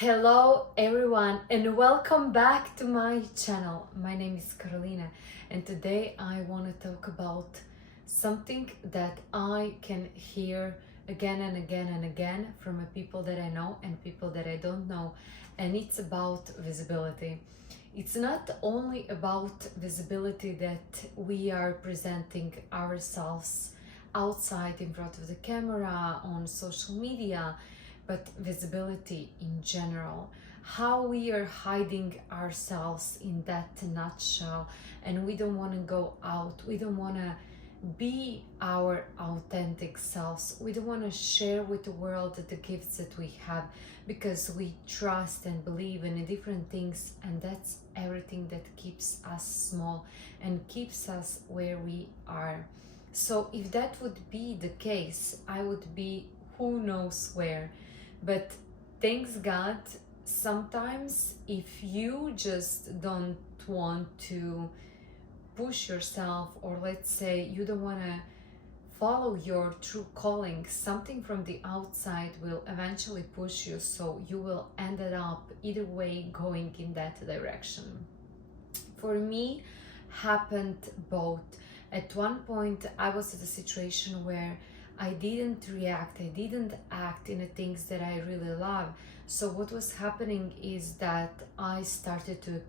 Hello everyone and welcome back to my channel. My name is Carolina and today I want to talk about something that I can hear again and again and again from people that I know and people that I don't know, and it's about visibility. It's not only about visibility that we are presenting ourselves outside in front of the camera on social media, but visibility in general, how we are hiding ourselves in that nutshell, and we don't want to go out, we don't want to be our authentic selves, we don't want to share with the world the gifts that we have because we trust and believe in different things, and that's everything that keeps us small and keeps us where we are. So if that would be the case, I would be who knows where. But thanks God, sometimes if you just don't want to push yourself, or let's say you don't want to follow your true calling, something from the outside will eventually push you, so you will end up either way going in that direction. For me, happened both. At one point I was at a situation where I didn't react, I didn't act in the things that I really love. So what was happening is that I started to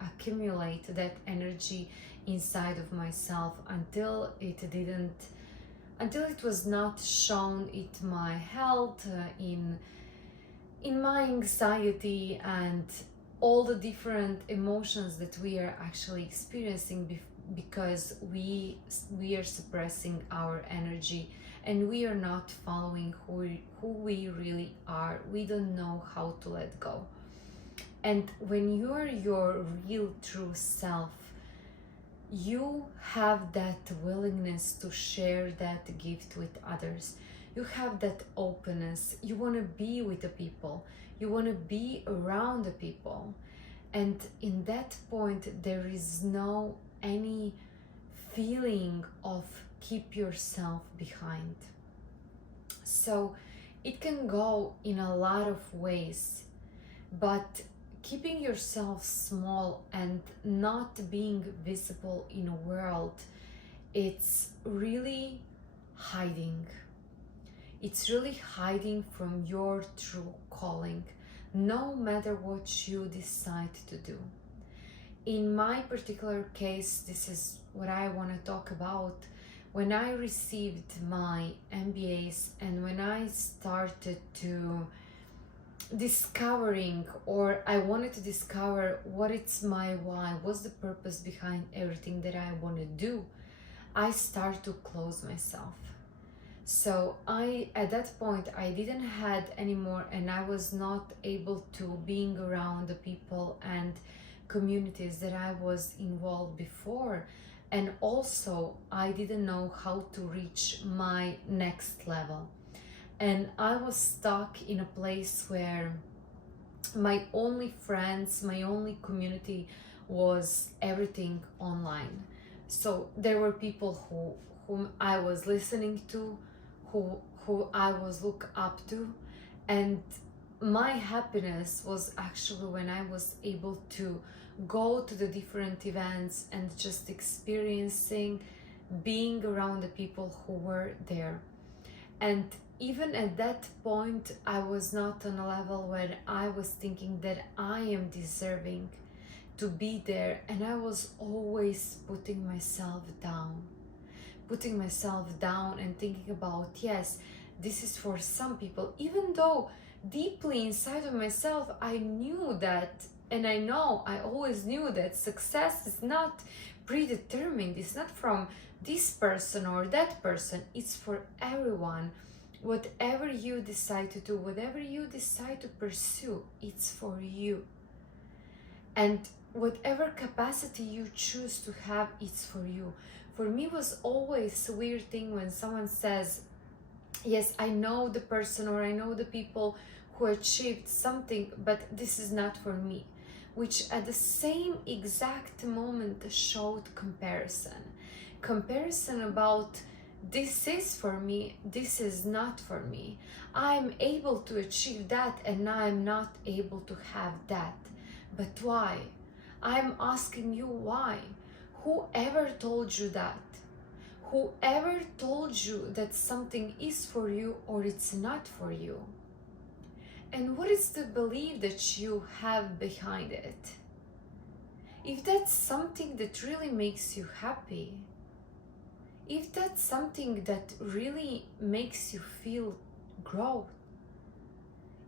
accumulate that energy inside of myself until it was not shown in my health, in my anxiety and all the different emotions that we are actually experiencing because we are suppressing our energy and we are not following who we really are. We don't know how to let go. And when you are your real true self, you have that willingness to share that gift with others. You have that openness. You want to be with the people. You want to be around the people. And in that point, there is no any feeling of keep yourself behind. So it can go in a lot of ways, but keeping yourself small and not being visible in a world, it's really hiding. It's really hiding from your true calling, no matter what you decide to do. In my particular case, this is what I want to talk about. When I received my MBAs and when I started to discovering, or I wanted to discover what it's my why, what's the purpose behind everything that I want to do, I start to close myself. So at that point I didn't had anymore, and I was not able to being around the people and communities that I was involved before. And also I didn't know how to reach my next level. And I was stuck in a place where my only friends, my only community was everything online. So there were people whom I was listening to, who I was look up to, and my happiness was actually when I was able to go to the different events and just experiencing being around the people who were there. And even at that point, I was not on a level where I was thinking that I am deserving to be there, and I was always putting myself down and thinking about, yes, this is for some people, even though deeply inside of myself I knew that, and I always knew that success is not predetermined. It's not from this person or that person. It's for everyone. Whatever you decide to do, whatever you decide to pursue, it's for you. And whatever capacity you choose to have, it's for you. For me, it was always a weird thing when someone says, yes, I know the person or I know the people who achieved something, but this is not for me, which at the same exact moment showed comparison about this is for me, this is not for me. I'm able to achieve that and I'm not able to have that. But why? I'm asking you why. Whoever told you that? Whoever told you that something is for you or it's not for you? And what is the belief that you have behind it? If that's something that really makes you happy, if that's something that really makes you feel growth,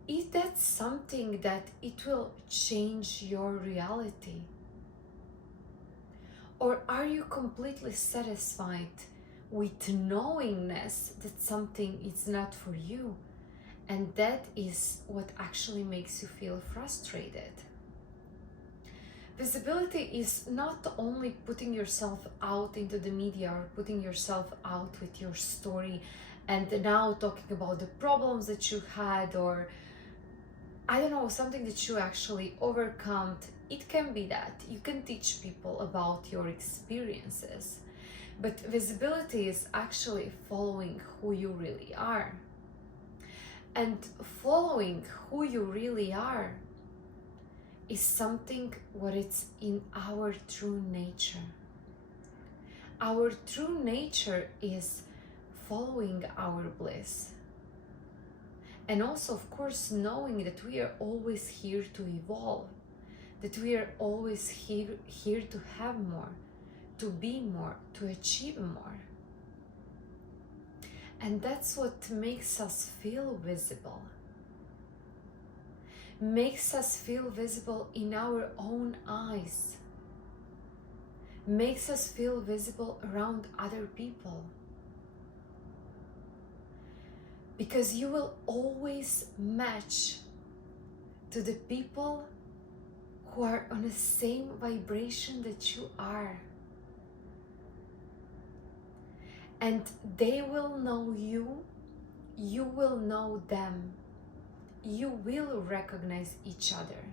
if that's something that it will change your reality, or are you completely satisfied with knowingness that something is not for you, and that is what actually makes you feel frustrated? Visibility is not only putting yourself out into the media or putting yourself out with your story and now talking about the problems that you had, or I don't know, something that you actually overcome. It can be that you can teach people about your experiences, but visibility is actually following who you really are. And following who you really are is something what it's in our true nature. Our true nature is following our bliss. And also, of course, knowing that we are always here to evolve, that we are always here to have more, to be more, to achieve more. And that's what makes us feel visible. Makes us feel visible in our own eyes. Makes us feel visible around other people. Because you will always match to the people who are on the same vibration that you are. And they will know you, you will know them. You will recognize each other.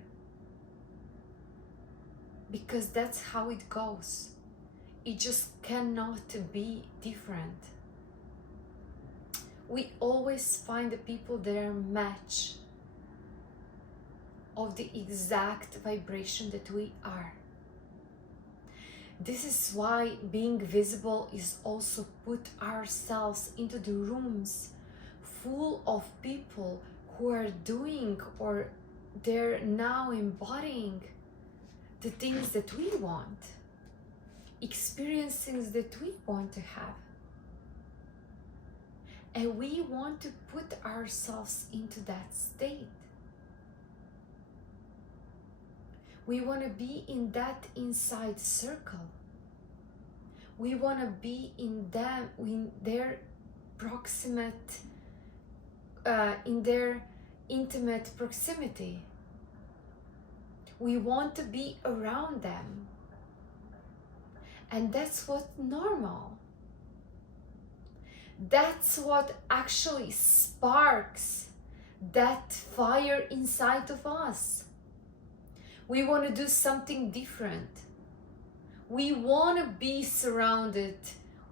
Because that's how it goes. It just cannot be different. We always find the people that are match of the exact vibration that we are. This is why being visible is also put ourselves into the rooms full of people who are doing or they're now embodying the things that we want, experiences that we want to have. And we want to put ourselves into that state. We want to be in that inside circle. We want to be in them, in their proximate, in their intimate proximity. We want to be around them. And that's what's normal. That's what actually sparks that fire inside of us. We want to do something different. We want to be surrounded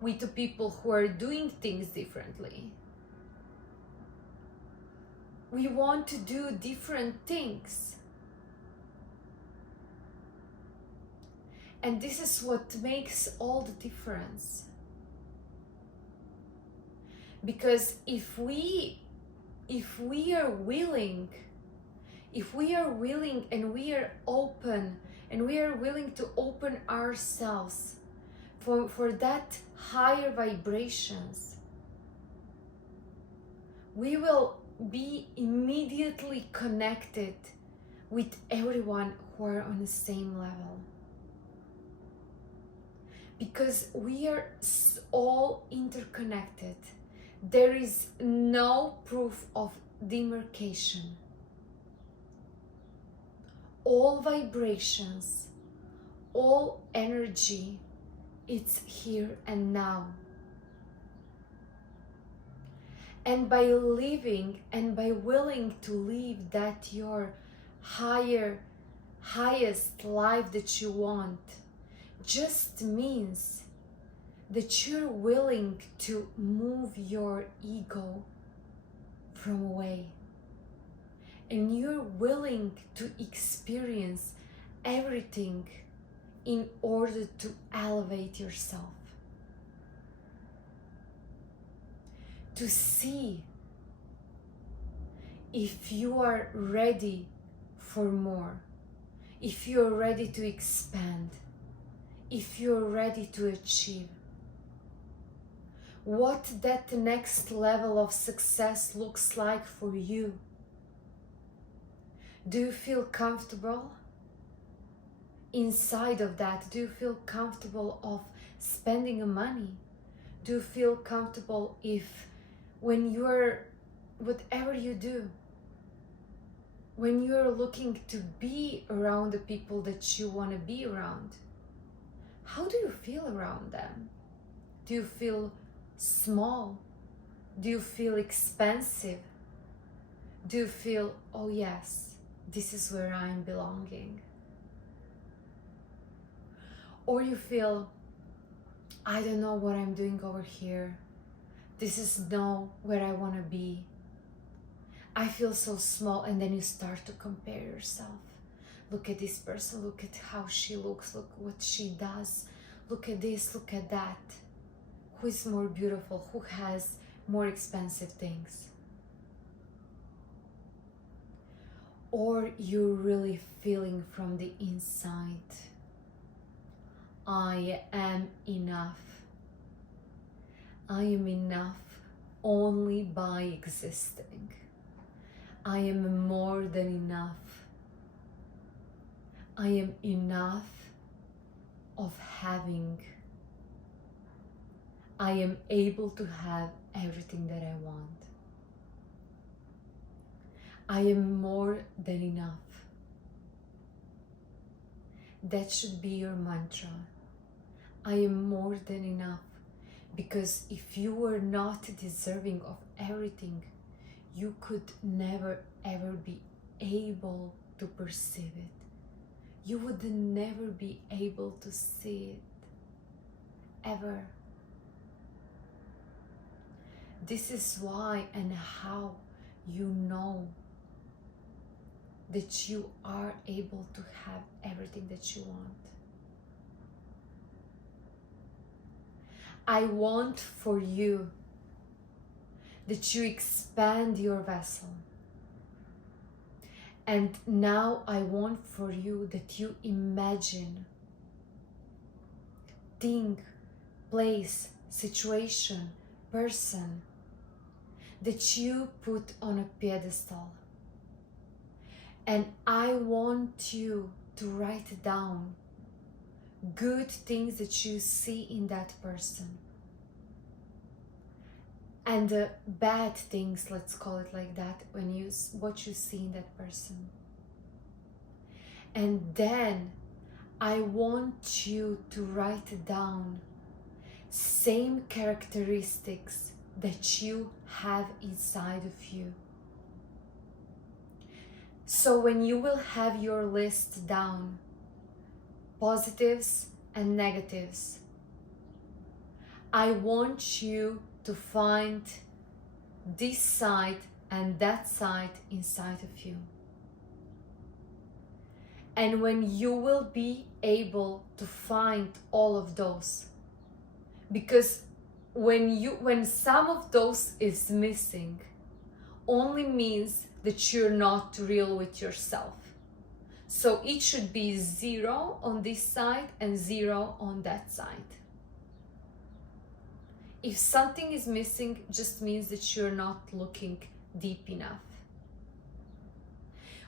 with the people who are doing things differently. We want to do different things. And this is what makes all the difference. Because if we are willing and we are open and we are willing to open ourselves for that higher vibrations, we will be immediately connected with everyone who are on the same level. Because we are all interconnected. There is no proof of demarcation. All vibrations, all energy, it's here and now. And by living and by willing to live that your highest life that you want, just means that you're willing to move your ego from away, and you're willing to experience everything in order to elevate yourself, to see if you are ready for more, if you're ready to expand, if you're ready to achieve, what that next level of success looks like for you. Do you feel comfortable inside of that? Do you feel comfortable of spending money? Do you feel comfortable if when you're, whatever you do, when you're looking to be around the people that you want to be around, how do you feel around them? Do you feel small? Do you feel expensive? Do you feel, oh yes, this is where I'm belonging? Or you feel, I don't know what I'm doing over here. This is not where I want to be. I feel so small. And then you start to compare yourself. Look at this person, look at how she looks, look what she does, look at this, look at that. Who is more beautiful? Who has more expensive things? Or you're really feeling from the inside, I am enough. I am enough only by existing. I am more than enough. I am enough of having. I am able to have everything that I want. I am more than enough. That should be your mantra. I am more than enough. Because if you were not deserving of everything, you could never ever be able to perceive it. You would never be able to see it, ever. This is why and how you know that you are able to have everything that you want. I want for you that you expand your vessel. And now I want for you that you imagine, thing, place, situation, person that you put on a pedestal. And I want you to write down good things that you see in that person. And the bad things, let's call it like that, what you see in that person. And then I want you to write down same characteristics that you have inside of you. So when you will have your list down, positives and negatives, I want you to find this side and that side inside of you. And when you will be able to find all of those, because when some of those is missing, only means that you're not real with yourself. So it should be 0 on this side and 0 on that side. If something is missing, just means that you're not looking deep enough.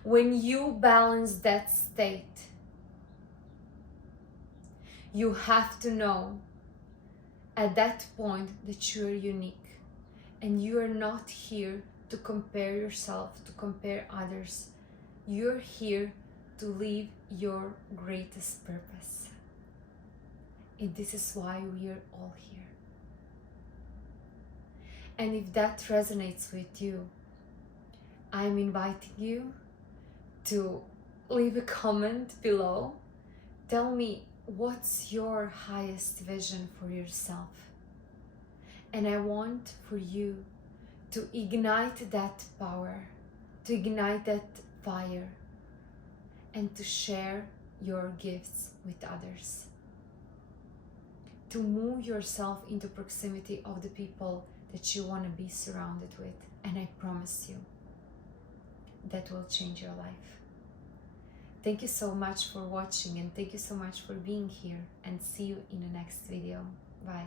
When you balance that state, you have to know at that point that you're unique and you are not here to compare yourself, to compare others. You're here to live your greatest purpose. And this is why we are all here. And if that resonates with you, I'm inviting you to leave a comment below. Tell me what's your highest vision for yourself. And I want for you to ignite that power, to ignite that fire, and to share your gifts with others. To move yourself into proximity of the people that you want to be surrounded with. And I promise you, that will change your life. Thank you so much for watching, and thank you so much for being here, and see you in the next video. Bye.